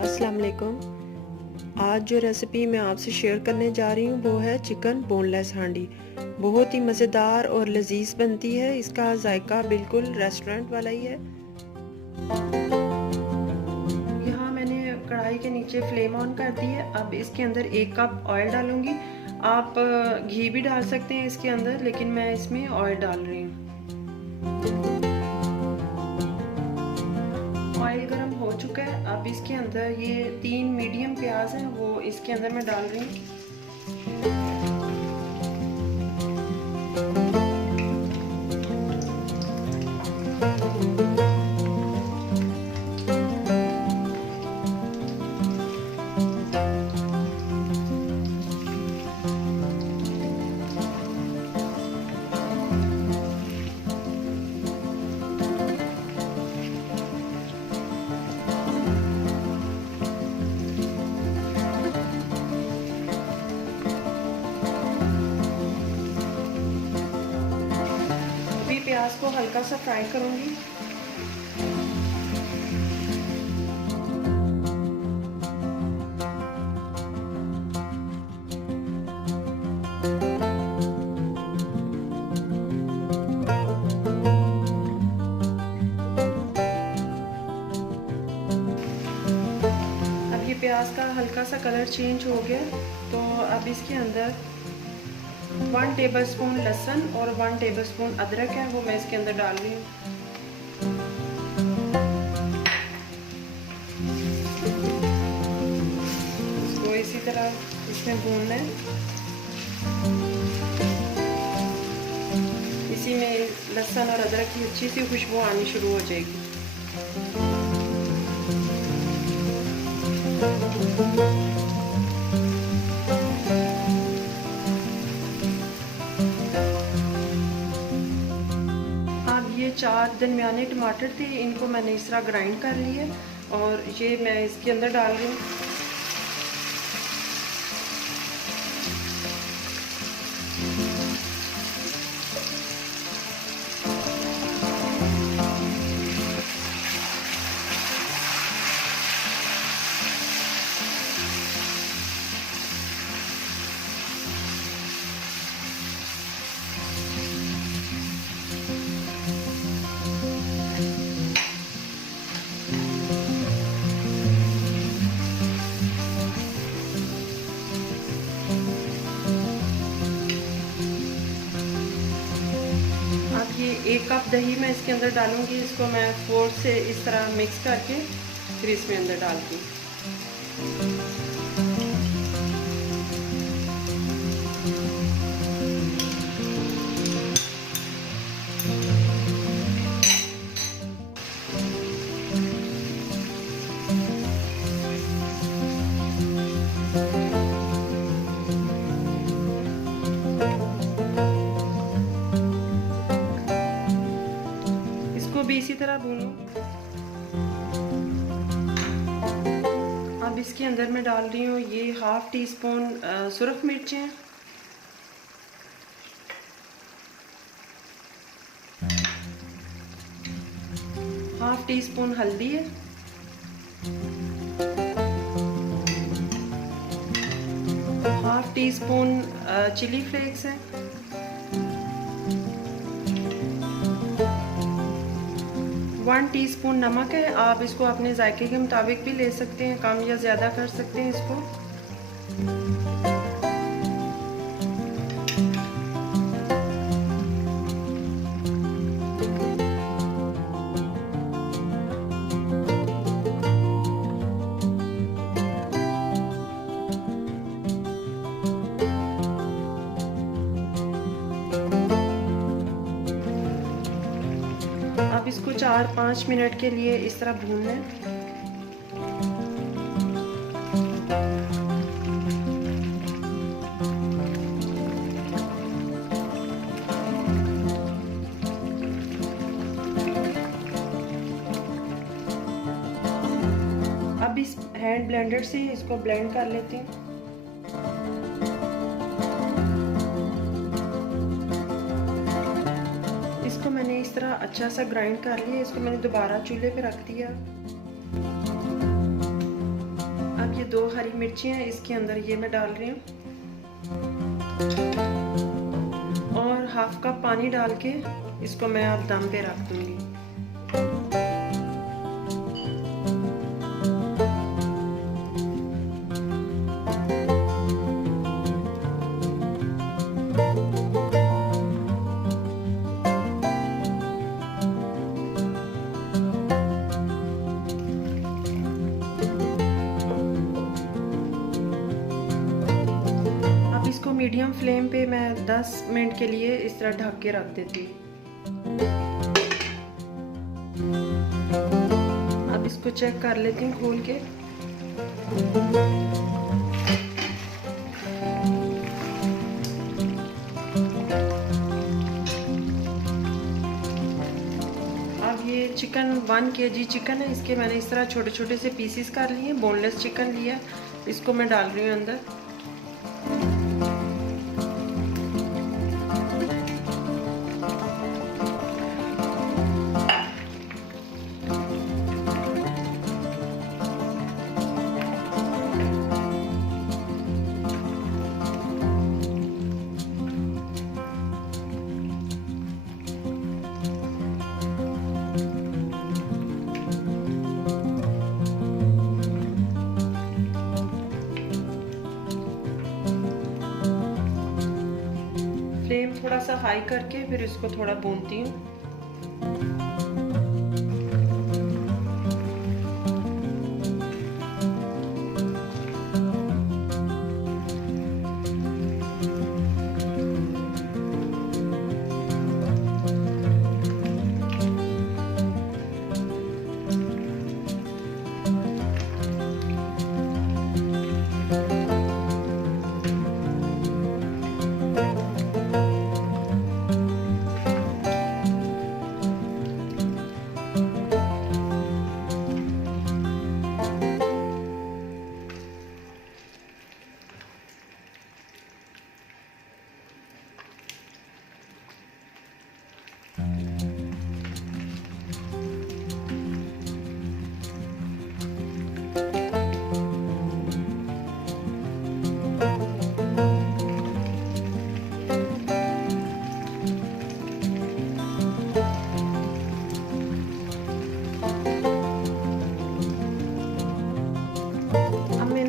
अस्सलाम वालेकुम। आज जो रेसिपी मैं आपसे शेयर करने जा रही हूँ वो है चिकन बोनलेस हांडी। बहुत ही मज़ेदार और लजीज बनती है। इसका जायका बिल्कुल रेस्टोरेंट वाला ही है। यहाँ मैंने कढ़ाई के नीचे फ्लेम ऑन कर दी है। अब इसके अंदर 1 कप ऑयल डालूंगी। आप घी भी डाल सकते हैं इसके अंदर, लेकिन मैं इसमें ऑयल डाल रही हूँ। ऑयल गर्म हो चुका है। अब इसके अंदर ये 3 मीडियम प्याज हैं, वो इसके अंदर मैं डाल रही हूँ। प्याज को हल्का सा फ्राई करूंगी। अब ये प्याज का हल्का सा कलर चेंज हो गया, तो अब इसके अंदर 1 टेबलस्पून लहसुन और 1 टेबलस्पून अदरक है, वो मैं इसके अंदर डाल रही हूँ। इसको इसी तरह इसमें भूनना है। इसी में लहसुन और अदरक की अच्छी सी खुशबू आनी शुरू हो जाएगी। ये 4 दरमियाने टमाटर थे, इनको मैंने इस तरह ग्राइंड कर लिया और ये मैं इसके अंदर डाल रही हूँ। ये 1 कप दही मैं इसके अंदर डालूंगी। इसको मैं फोर्क से इस तरह मिक्स करके फिर इसमें अंदर डालती हूँ। भी इसी तरह भूनूं। अब इसके अंदर मैं डाल रही हूँ ये 1/2 टीस्पून सुरख मिर्चें, ½ टीस्पून हल्दी है, ½ टीस्पून चिली फ्लेक्स है, 1 टीस्पून नमक है। आप इसको अपने जायके के मुताबिक भी ले सकते हैं, कम या ज़्यादा कर सकते हैं इसको। अब इसको 4-5 मिनट के लिए इस तरह भूनना है। अब इस हैंड ब्लेंडर से इसको ब्लेंड कर लेते हैं। इसको मैंने इस तरह अच्छा सा ग्राइंड कर लिया। इसको मैंने दोबारा चूल्हे पे रख दिया। ये 2 हरी मिर्ची हैं, इसके अंदर ये मैं डाल रही हूँ और हाफ कप पानी डाल के इसको मैं अब दम पे रख दूंगी। इसको मीडियम फ्लेम पे मैं 10 मिनट के लिए इस तरह ढक के रख देती हूँ। अब इसको चेक कर लेती हूँ खोल के। अब ये चिकन 1 kg चिकन है, इसके मैंने इस तरह छोटे छोटे से पीसीस कर लिए। बोनलेस चिकन लिया, इसको मैं डाल रही हूँ अंदर। फ्लेम थोड़ा सा हाई करके फिर इसको थोड़ा भूनती हूँ।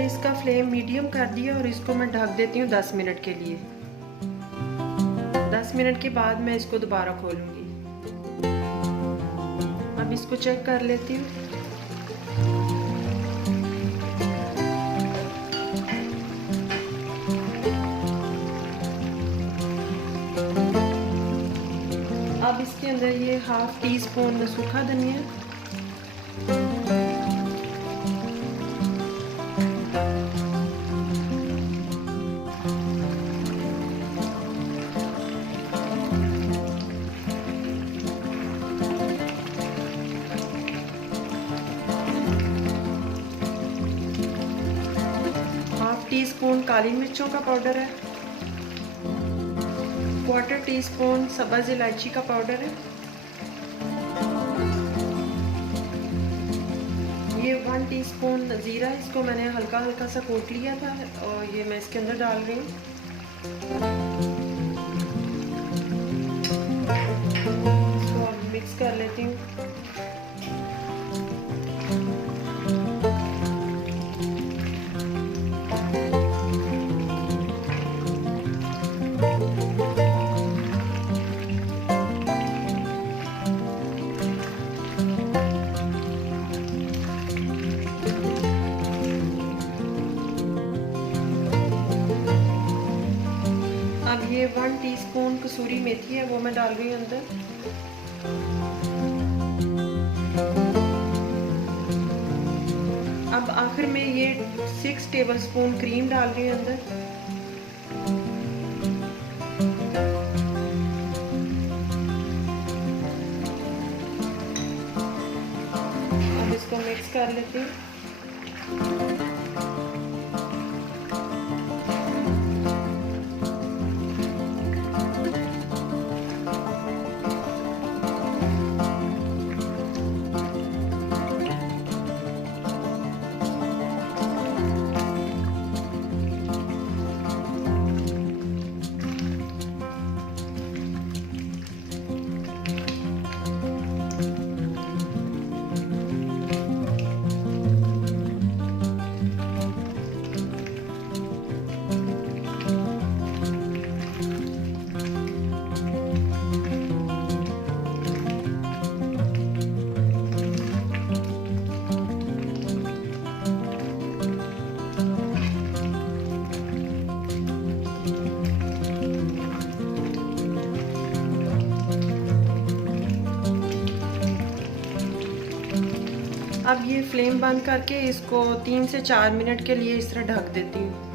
इसका फ्लेम मीडियम कर दिया और इसको मैं ढक देती हूँ 10 मिनट के लिए। 10 मिनट के बाद मैं इसको दोबारा खोलूंगी। अब इसको चेक कर लेती हूँ। अब इसके अंदर ये हाफ टी स्पून सूखा धनिया, टीस्पून काली मिर्चों का पाउडर है, 1/4 टीस्पून सब्ज़ इलायची का पाउडर है, ये 1 टीस्पून जीरा, इसको मैंने हल्का हल्का सा कूट लिया था और ये मैं इसके अंदर डाल रही हूँ। इसको मिक्स कर लेती हूँ। अब ये 1 टीस्पून कसूरी मेथी है, वो मैं डाल रही हूँ अंदर। अब आखिर में ये 6 टेबलस्पून क्रीम डाल रही हूँ अंदर। अब इसको मिक्स कर लेती हूँ। अब ये फ्लेम बंद करके इसको 3 से 4 मिनट के लिए इस तरह ढक देती हूँ।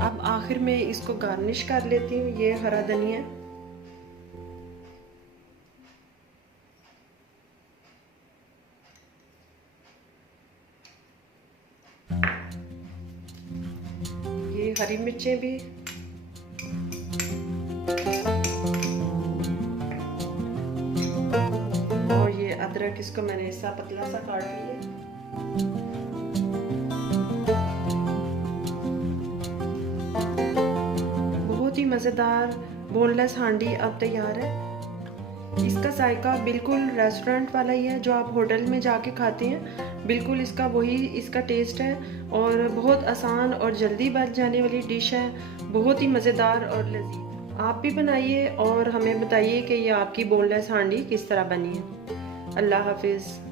अब आखिर में इसको गार्निश कर लेती हूँ। ये हरा धनिया, ये हरी मिर्चें भी, और ये अदरक, इसको मैंने ऐसा पतला सा काट लिया। बहुत ही मज़ेदार बोनलेस हांडी अब तैयार है। इसका जायका बिल्कुल रेस्टोरेंट वाला ही है जो आप होटल में जाके खाते हैं, बिल्कुल इसका वही इसका टेस्ट है और बहुत आसान और जल्दी बन जाने वाली डिश है। बहुत ही मज़ेदार और लजीज। आप भी बनाइए और हमें बताइए कि ये आपकी बोनलेस हांडी किस तरह बनी है। अल्लाह हाफिज़।